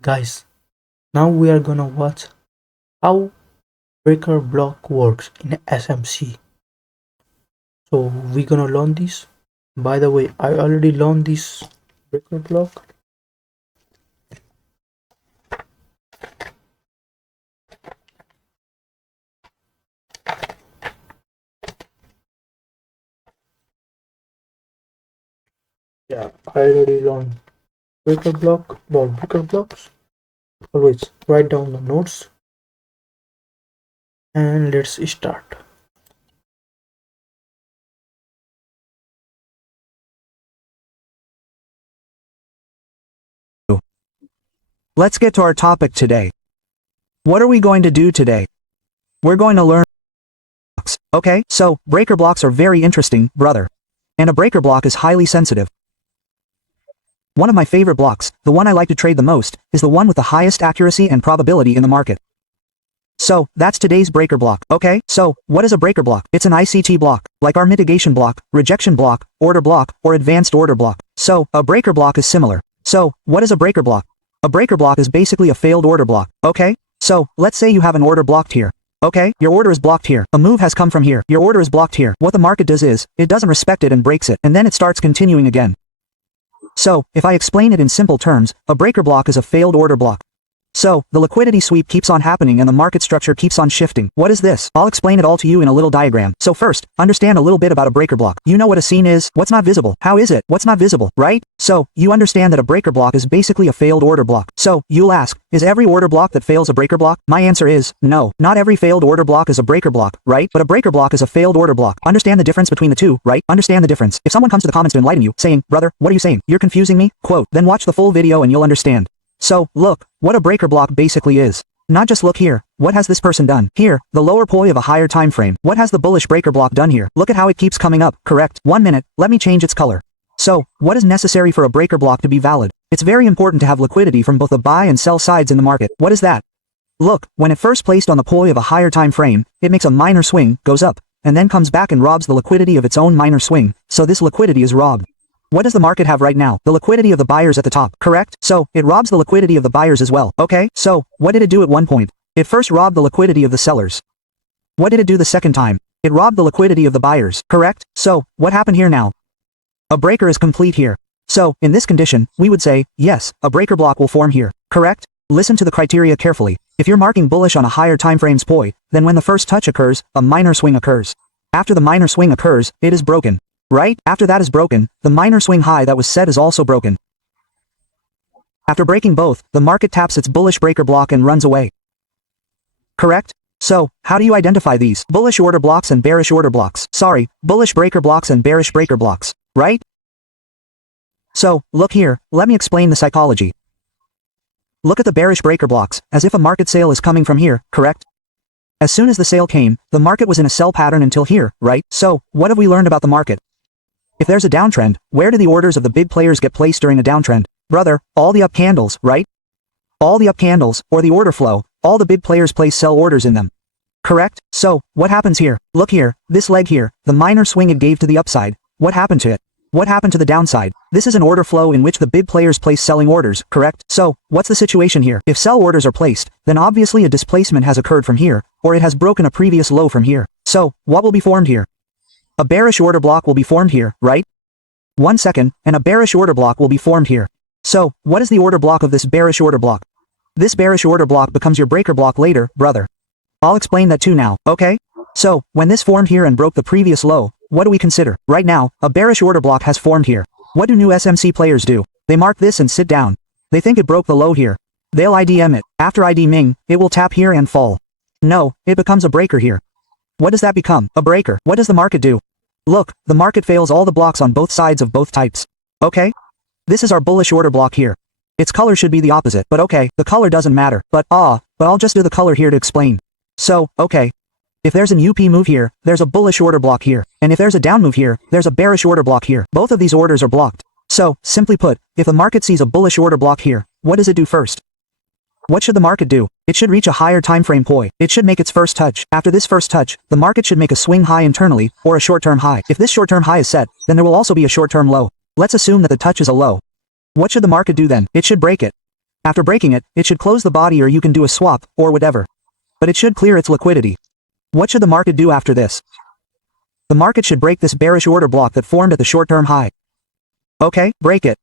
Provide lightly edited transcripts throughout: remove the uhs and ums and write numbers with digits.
Guys, now we are gonna watch how breaker block works in SMC. So we're gonna learn this. By the way, I already learned this breaker block. Yeah, I already learned breaker blocks. Always write down the notes and let's start. Let's get to our topic today. What are we going to do today? We're going to learn blocks. Okay, so breaker blocks are very interesting, brother. And a breaker block is highly sensitive. One of my favorite blocks, the one I like to trade the most, is the one with the highest accuracy and probability in the market. So, that's today's breaker block. Okay, so, what is a breaker block? It's an ICT block, like our mitigation block, rejection block, order block, or advanced order block. So, a breaker block is similar. So, what is a breaker block? A breaker block is basically a failed order block, okay? So, let's say you have an order blocked here. Okay, your order is blocked here. A move has come from here. Your order is blocked here. What the market does is, it doesn't respect it and breaks it, and then it starts continuing again. So, if I explain it in simple terms, a breaker block is a failed order block. So, the liquidity sweep keeps on happening and the market structure keeps on shifting. What is this? I'll explain it all to you in a little diagram. So first, understand a little bit about a breaker block. You know what a scene is? What's not visible? How is it? What's not visible, right? So, you understand that a breaker block is basically a failed order block. So, you'll ask, is every order block that fails a breaker block? My answer is, no. Not every failed order block is a breaker block, right? But a breaker block is a failed order block. Understand the difference between the two, right? Understand the difference. If someone comes to the comments to enlighten you, saying, brother, what are you saying? You're confusing me? Quote, then watch the full video and you'll understand. So, look, what a breaker block basically is. Not just look here, what has this person done? Here, the lower poi of a higher time frame. What has the bullish breaker block done here? Look at how it keeps coming up, correct? 1 minute, let me change its color. So, what is necessary for a breaker block to be valid? It's very important to have liquidity from both the buy and sell sides in the market. What is that? Look, when it first placed on the poi of a higher time frame, it makes a minor swing, goes up, and then comes back and robs the liquidity of its own minor swing, so this liquidity is robbed. What does the market have right now? The liquidity of the buyers at the top, correct? So, it robs the liquidity of the buyers as well, okay? So, what did it do at one point? It first robbed the liquidity of the sellers. What did it do the second time? It robbed the liquidity of the buyers, correct? So, what happened here now? A breaker is complete here. So, in this condition, we would say, yes, a breaker block will form here, correct? Listen to the criteria carefully. If you're marking bullish on a higher timeframe's poi, then when the first touch occurs, a minor swing occurs. After the minor swing occurs, it is broken. Right? After that is broken, the minor swing high that was set is also broken. After breaking both, the market taps its bullish breaker block and runs away. Correct? So, how do you identify these? Bullish order blocks and bearish order blocks. Sorry, bullish breaker blocks and bearish breaker blocks. Right? So, look here, let me explain the psychology. Look at the bearish breaker blocks, as if a market sale is coming from here, correct? As soon as the sale came, the market was in a sell pattern until here, right? So, what have we learned about the market? If there's a downtrend, where do the orders of the big players get placed during a downtrend? Brother, all the up candles, right? All the up candles, or the order flow, all the big players place sell orders in them. Correct? So, what happens here? Look here, this leg here, the minor swing it gave to the upside. What happened to it? What happened to the downside? This is an order flow in which the big players place selling orders, correct? So, what's the situation here? If sell orders are placed, then obviously a displacement has occurred from here, or it has broken a previous low from here. So, what will be formed here? A bearish order block will be formed here, right? 1 second, and a bearish order block will be formed here. So, what is the order block of this bearish order block? This bearish order block becomes your breaker block later, brother. I'll explain that too now, okay? So, when this formed here and broke the previous low, what do we consider? Right now, a bearish order block has formed here. What do new SMC players do? They mark this and sit down. They think it broke the low here. They'll IDM it. After IDMing, it will tap here and fall. No, it becomes a breaker here. What does that become? A breaker. What does the market do? Look, the market fails all the blocks on both sides of both types. Okay? This is our bullish order block here. Its color should be the opposite, but okay, the color doesn't matter. But I'll just do the color here to explain. So, okay. If there's an UP move here, there's a bullish order block here. And if there's a down move here, there's a bearish order block here. Both of these orders are blocked. So, simply put, if the market sees a bullish order block here, what does it do first? What should the market do? It should reach a higher time frame poi. It should make its first touch. After this first touch, the market should make a swing high internally, or a short-term high. If this short-term high is set, then there will also be a short-term low. Let's assume that the touch is a low. What should the market do then? It should break it. After breaking it, it should close the body, or you can do a swap, or whatever. But it should clear its liquidity. What should the market do after this? The market should break this bearish order block that formed at the short-term high. Okay, break it.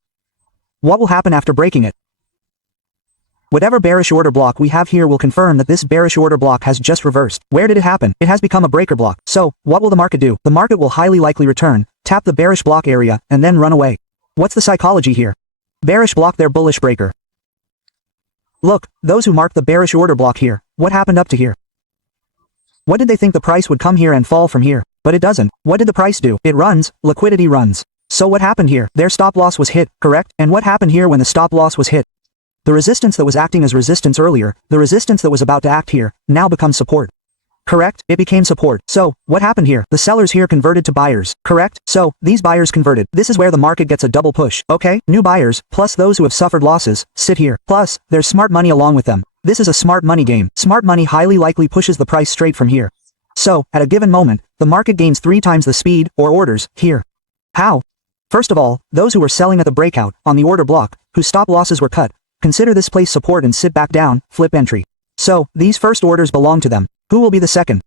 What will happen after breaking it? Whatever bearish order block we have here will confirm that this bearish order block has just reversed. Where did it happen? It has become a breaker block. So, what will the market do? The market will highly likely return, tap the bearish block area, and then run away. What's the psychology here? Bearish block their bullish breaker. Look, those who marked the bearish order block here, what happened up to here? What did they think the price would come here and fall from here? But it doesn't. What did the price do? It runs, liquidity runs. So what happened here? Their stop loss was hit, correct? And what happened here when the stop loss was hit? The resistance that was acting as resistance earlier, the resistance that was about to act here, now becomes support. Correct? It became support. So, what happened here? The sellers here converted to buyers. Correct? So, these buyers converted. This is where the market gets a double push. Okay? New buyers, plus those who have suffered losses, sit here. Plus, there's smart money along with them. This is a smart money game. Smart money highly likely pushes the price straight from here. So, at a given moment, the market gains 3 times the speed, or orders, here. How? First of all, those who were selling at the breakout, on the order block, whose stop losses were cut, consider this place support and sit back down, flip entry. So, these first orders belong to them. Who will be the second?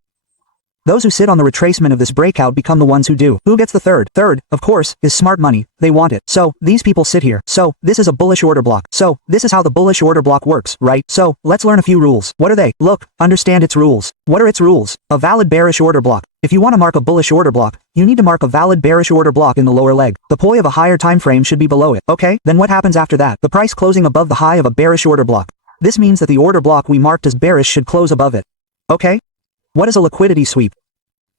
Those who sit on the retracement of this breakout become the ones who do. Who gets the third? Third, of course, is smart money. They want it. So, these people sit here. So, this is a bullish order block. So, this is how the bullish order block works, right? So, let's learn a few rules. What are they? Look, understand its rules. What are its rules? A valid bearish order block. If you want to mark a bullish order block, you need to mark a valid bearish order block in the lower leg. The POI of a higher time frame should be below it. Okay? Then what happens after that? The price closing above the high of a bearish order block. This means that the order block we marked as bearish should close above it. Okay? What is a liquidity sweep?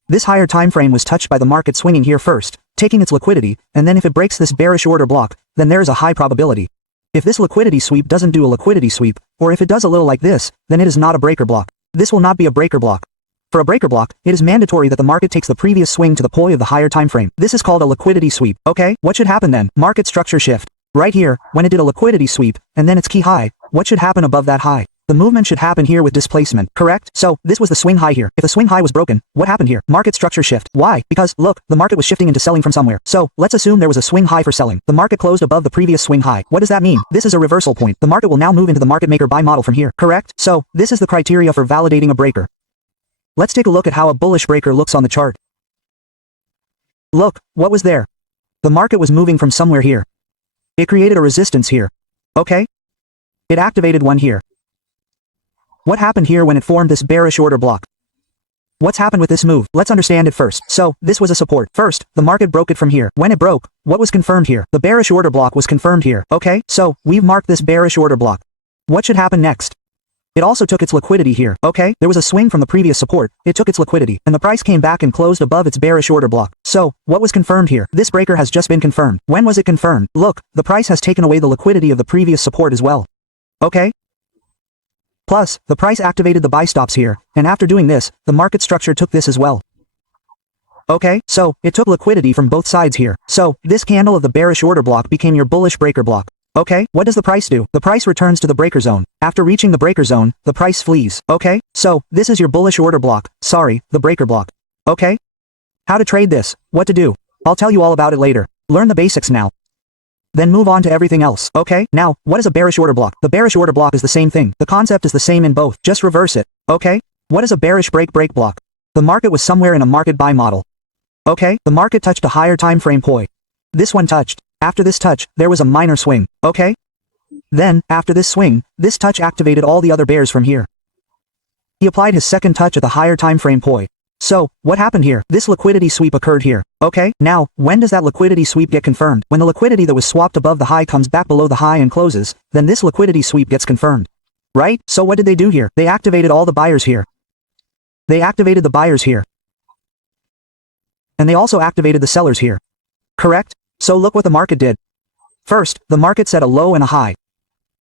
This higher time frame was touched by the market swinging here first, taking its liquidity, and then if it breaks this bearish order block, then there is a high probability. If this liquidity sweep doesn't do a liquidity sweep, or if it does a little like this, then it is not a breaker block. This will not be a breaker block. For a breaker block, it is mandatory that the market takes the previous swing to the POI of the higher time frame. This is called a liquidity sweep. Okay, what should happen then? Market structure shift. Right here, when it did a liquidity sweep, and then its key high, what should happen above that high? The movement should happen here with displacement, correct? So, this was the swing high here. If the swing high was broken, what happened here? Market structure shift. Why? Because, look, the market was shifting into selling from somewhere. So, let's assume there was a swing high for selling. The market closed above the previous swing high. What does that mean? This is a reversal point. The market will now move into the market maker buy model from here, correct? So, this is the criteria for validating a breaker. Let's take a look at how a bullish breaker looks on the chart. Look, what was there? The market was moving from somewhere here. It created a resistance here. Okay? It activated one here. What happened here when it formed this bearish order block? What's happened with this move? Let's understand it first. So, this was a support. First, the market broke it from here. When it broke, what was confirmed here? The bearish order block was confirmed here. Okay? So, we've marked this bearish order block. What should happen next? It also took its liquidity here. Okay? There was a swing from the previous support. It took its liquidity, and the price came back and closed above its bearish order block. So, what was confirmed here? This breaker has just been confirmed. When was it confirmed? Look, the price has taken away the liquidity of the previous support as well. Okay? Plus, the price activated the buy stops here, and after doing this, the market structure took this as well. Okay, so, it took liquidity from both sides here. So, this candle of the bearish order block became your bullish breaker block. Okay, what does the price do? The price returns to the breaker zone. After reaching the breaker zone, the price flees. Okay, so, this is your bullish order block. Sorry, the breaker block. Okay? How to trade this, what to do. I'll tell you all about it later. Learn the basics now. Then move on to everything else. Okay, now, what is a bearish order block? The bearish order block is the same thing. The concept is the same in both. Just reverse it. Okay? What is a bearish break block? The market was somewhere in a market buy model. Okay, the market touched a higher time frame POI. This one touched. After this touch, there was a minor swing. Okay? Then, after this swing, this touch activated all the other bears from here. He applied his second touch at the higher time frame POI. So, what happened here? This liquidity sweep occurred here. Okay, now, when does that liquidity sweep get confirmed? When the liquidity that was swapped above the high comes back below the high and closes, then this liquidity sweep gets confirmed. Right? So what did they do here? They activated all the buyers here. They activated the buyers here. And they also activated the sellers here. Correct? So look what the market did. First, the market set a low and a high.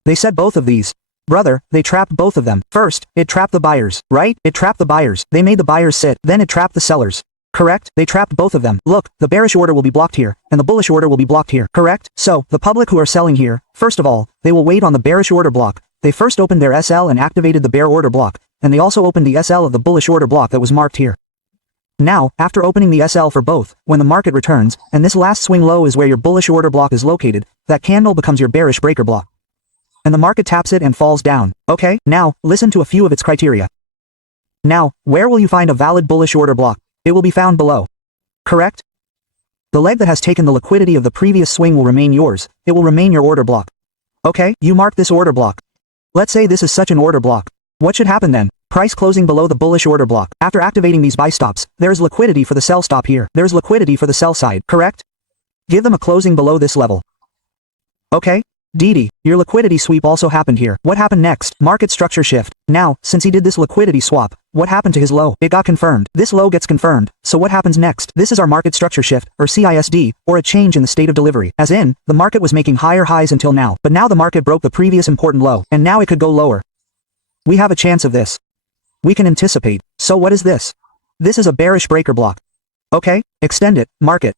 They set both of these. Brother, they trapped both of them. First, it trapped the buyers, right? It trapped the buyers. They made the buyers sit. Then it trapped the sellers. Correct? They trapped both of them. Look, the bearish order will be blocked here, and the bullish order will be blocked here. Correct? So, the public who are selling here, first of all, they will wait on the bearish order block. They first opened their SL and activated the bear order block, and they also opened the SL of the bullish order block that was marked here. Now, after opening the SL for both, when the market returns, and this last swing low is where your bullish order block is located, that candle becomes your bearish breaker block. and the market taps it and falls down. Okay, now, listen to a few of its criteria. Now, where will you find a valid bullish order block? It will be found below. Correct? The leg that has taken the liquidity of the previous swing will remain yours. It will remain your order block. Okay, you mark this order block. Let's say this is such an order block. What should happen then? Price closing below the bullish order block. After activating these buy stops, there is liquidity for the sell stop here. There is liquidity for the sell side, correct? Give them a closing below this level. Okay? Didi, your liquidity sweep also happened here. What happened next? Market structure shift. Now, since he did this liquidity swap, what happened to his low? It got confirmed. This low gets confirmed. So what happens next? This is our market structure shift, or CISD, or a change in the state of delivery. As in, the market was making higher highs until now, but now the market broke the previous important low, and now it could go lower. We have a chance of this. We can anticipate. So what is this? This is a bearish breaker block. Okay, extend it, mark it.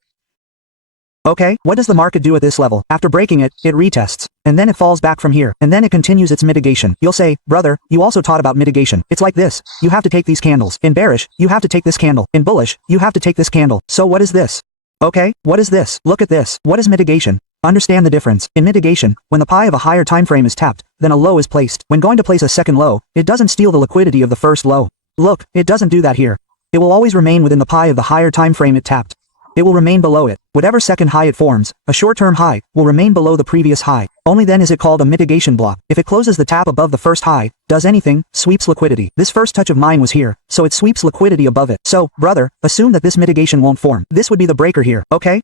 Okay, what does the market do at this level? After breaking it, it retests. And then it falls back from here. And then it continues its mitigation. You'll say, brother, you also taught about mitigation. It's like this. You have to take these candles. In bearish, you have to take this candle. In bullish, you have to take this candle. So what is this? Okay, what is this? Look at this. What is mitigation? Understand the difference. In mitigation, when the pie of a higher time frame is tapped, then a low is placed. When going to place a second low, it doesn't steal the liquidity of the first low. Look, it doesn't do that here. It will always remain within the pie of the higher time frame it tapped. It will remain below it. Whatever second high it forms, a short-term high, will remain below the previous high. Only then is it called a mitigation block. If it closes the tap above the first high, does anything, sweeps liquidity. This first touch of mine was here, so it sweeps liquidity above it. So, brother, assume that this mitigation won't form. This would be the breaker here, okay?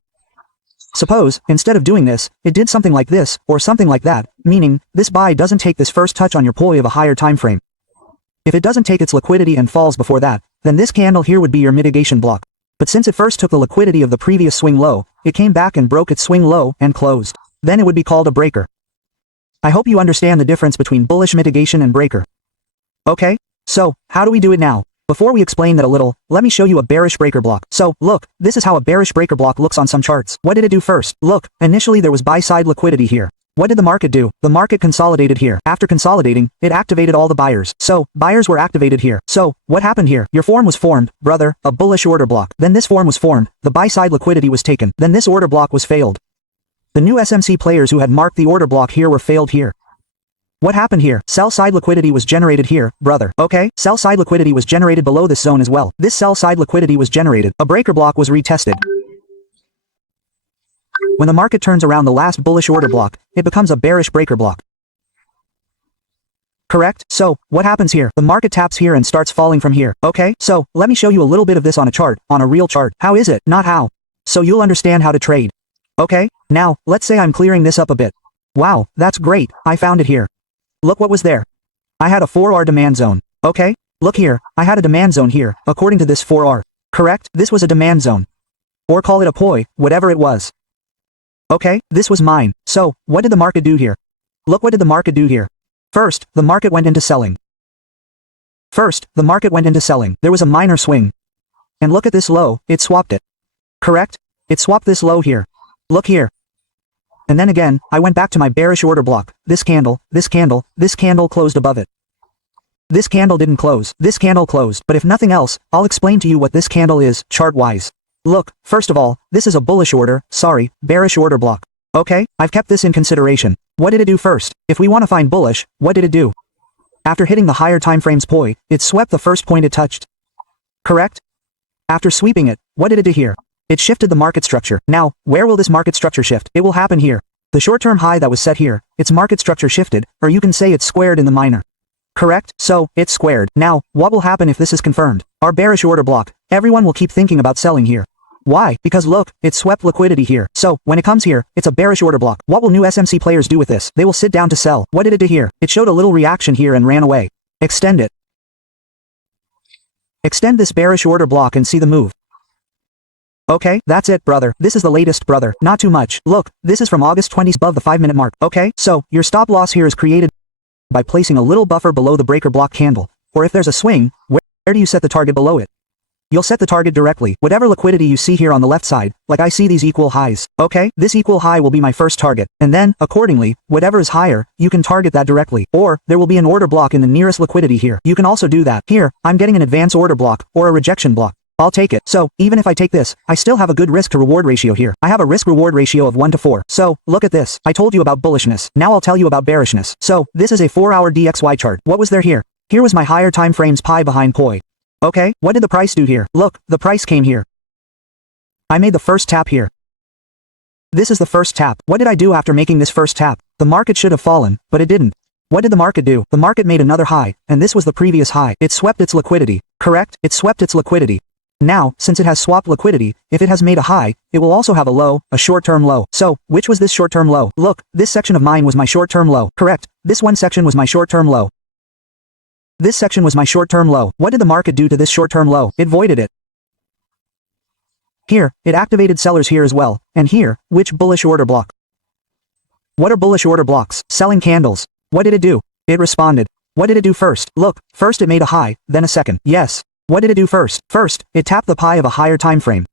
Suppose, instead of doing this, it did something like this, or something like that, meaning, this buy doesn't take this first touch on your poi of a higher time frame. If it doesn't take its liquidity and falls before that, then this candle here would be your mitigation block. But since it first took the liquidity of the previous swing low, it came back and broke its swing low and closed. Then it would be called a breaker. I hope you understand the difference between bullish mitigation and breaker. Okay? So, how do we do it now? Before we explain that a little, let me show you a bearish breaker block. So, look, this is how a bearish breaker block looks on some charts. What did it do first? Look, initially there was buy-side liquidity here. What did the market do? The market consolidated here. After consolidating, it activated all the buyers. So, buyers were activated here. So, what happened here? Your form was formed, brother, a bullish order block. Then this form was formed, the buy-side liquidity was taken. Then this order block was failed. The new SMC players who had marked the order block here were failed here. What happened here? Sell-side liquidity was generated here, brother. Okay, sell-side liquidity was generated below this zone as well. This sell-side liquidity was generated. A breaker block was retested. When the market turns around the last bullish order block, it becomes a bearish breaker block. Correct? So, what happens here? The market taps here and starts falling from here. Okay, so, let me show you a little bit of this on a chart, on a real chart. How is it? Not how. So you'll understand how to trade. Okay, now, let's say I'm clearing this up a bit. Wow, that's great, I found it here. Look what was there. I had a 4R demand zone. Okay, look here, I had a demand zone here, according to this 4R. Correct? This was a demand zone. Or call it a poi, whatever it was. Okay, this was mine. So, what did the market do here? Look what did the market do here. First, the market went into selling. There was a minor swing. And look at this low, it swapped it. Correct? It swapped this low here. Look here. And then again, I went back to my bearish order block. This candle closed above it. This candle didn't close. This candle closed. But if nothing else, I'll explain to you what this candle is, chart-wise. Look, first of all, this is a bearish order block. Okay, I've kept this in consideration. What did it do first? If we want to find bullish, what did it do? After hitting the higher timeframe's poi, it swept the first point it touched. Correct? After sweeping it, what did it do here? It shifted the market structure. Now, where will this market structure shift? It will happen here. The short-term high that was set here, its market structure shifted, or you can say it's squared in the minor. Correct? So, it's squared. Now, what will happen if this is confirmed? Our bearish order block. Everyone will keep thinking about selling here. Why? Because look, it swept liquidity here. So, when it comes here, it's a bearish order block. What will new SMC players do with this? They will sit down to sell. What did it do here? It showed a little reaction here and ran away. Extend it. Extend this bearish order block and see the move. Okay, that's it, brother. This is the latest, brother. Not too much. Look, this is from August 20th above the 5-minute mark. Okay, so, your stop loss here is created by placing a little buffer below the breaker block candle. Or if there's a swing, where do you set the target below it? You'll set the target directly. Whatever liquidity you see here on the left side, like I see these equal highs. Okay, this equal high will be my first target. And then, accordingly, whatever is higher, you can target that directly. Or, there will be an order block in the nearest liquidity here. You can also do that. Here, I'm getting an advance order block, or a rejection block. I'll take it. So, even if I take this, I still have a good risk to reward ratio here. I have a risk reward ratio of 1 to 4. So, look at this. I told you about bullishness. Now I'll tell you about bearishness. So, this is a 4-hour DXY chart. What was there here? Here was my higher time frames pie behind poi. Okay, what did the price do here? Look, the price came here. I made the first tap here. This is the first tap. What did I do after making this first tap? The market should have fallen, but it didn't. What did the market do? The market made another high, and this was the previous high. It swept its liquidity. Correct? It swept its liquidity. Now, since it has swapped liquidity, if it has made a high, it will also have a low, a short-term low. So, which was this short-term low? Look, this section of mine was my short-term low. Correct. This one section was my short-term low. This section was my short-term low. What did the market do to this short-term low? It voided it. Here, it activated sellers here as well. And here, which bullish order block? What are bullish order blocks? Selling candles. What did it do? It responded. What did it do first? Look, first it made a high, then a second. Yes. What did it do first? First, it tapped the pie of a higher time frame.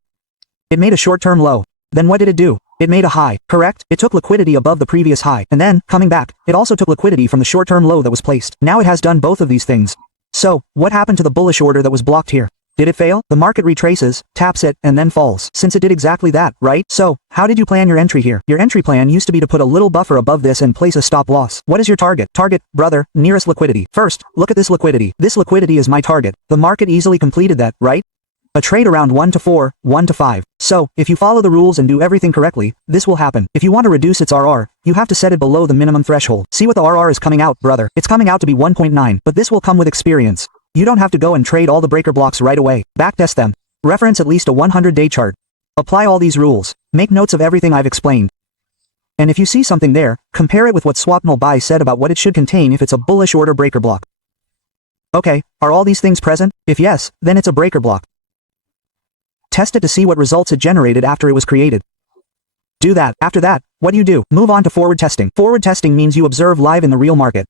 It made a short-term low. Then what did it do? It made a high, correct? It took liquidity above the previous high, and then, coming back, it also took liquidity from the short-term low that was placed. Now it has done both of these things. So, what happened to the bullish order that was blocked here? Did it fail? The market retraces, taps it, and then falls. Since it did exactly that, right? So, how did you plan your entry here? Your entry plan used to be to put a little buffer above this and place a stop loss. What is your target? Target, brother, nearest liquidity. First, look at this liquidity. This liquidity is my target. The market easily completed that, right? A trade around 1 to 4, 1 to 5. So, if you follow the rules and do everything correctly, this will happen. If you want to reduce its RR, you have to set it below the minimum threshold. See what the RR is coming out, brother. It's coming out to be 1.9, but this will come with experience. You don't have to go and trade all the breaker blocks right away. Backtest them. Reference at least a 100-day chart. Apply all these rules. Make notes of everything I've explained. And if you see something there, compare it with what Swapnil Bai said about what it should contain if it's a bullish order breaker block. Okay, are all these things present? If yes, then it's a breaker block. Test it to see what results it generated after it was created. Do that. After that, what do you do? Move on to forward testing. Forward testing means you observe live in the real market.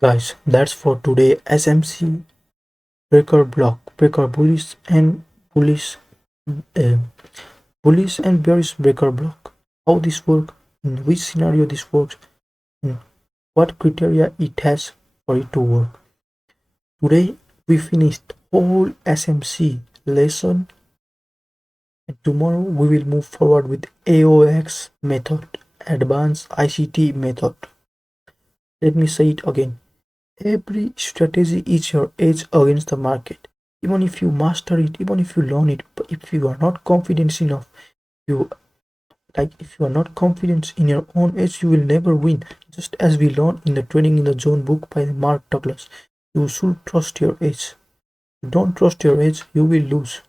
Guys, that's for today. SMC breaker block, breaker bullish and bearish breaker block. How this work, in which scenario this works, and what criteria it has for it to work. Today we finished whole SMC lesson, and tomorrow we will move forward with AOX method, advanced ICT method. Let me say it again. Every strategy is your edge against the market. Even if you master it, even if you learn it, but if you are not confident enough, if you are not confident in your own edge, you will never win. Just as we learned in the Trading in the Zone book by Mark Douglas, you should trust your edge. If you don't trust your edge, you will lose.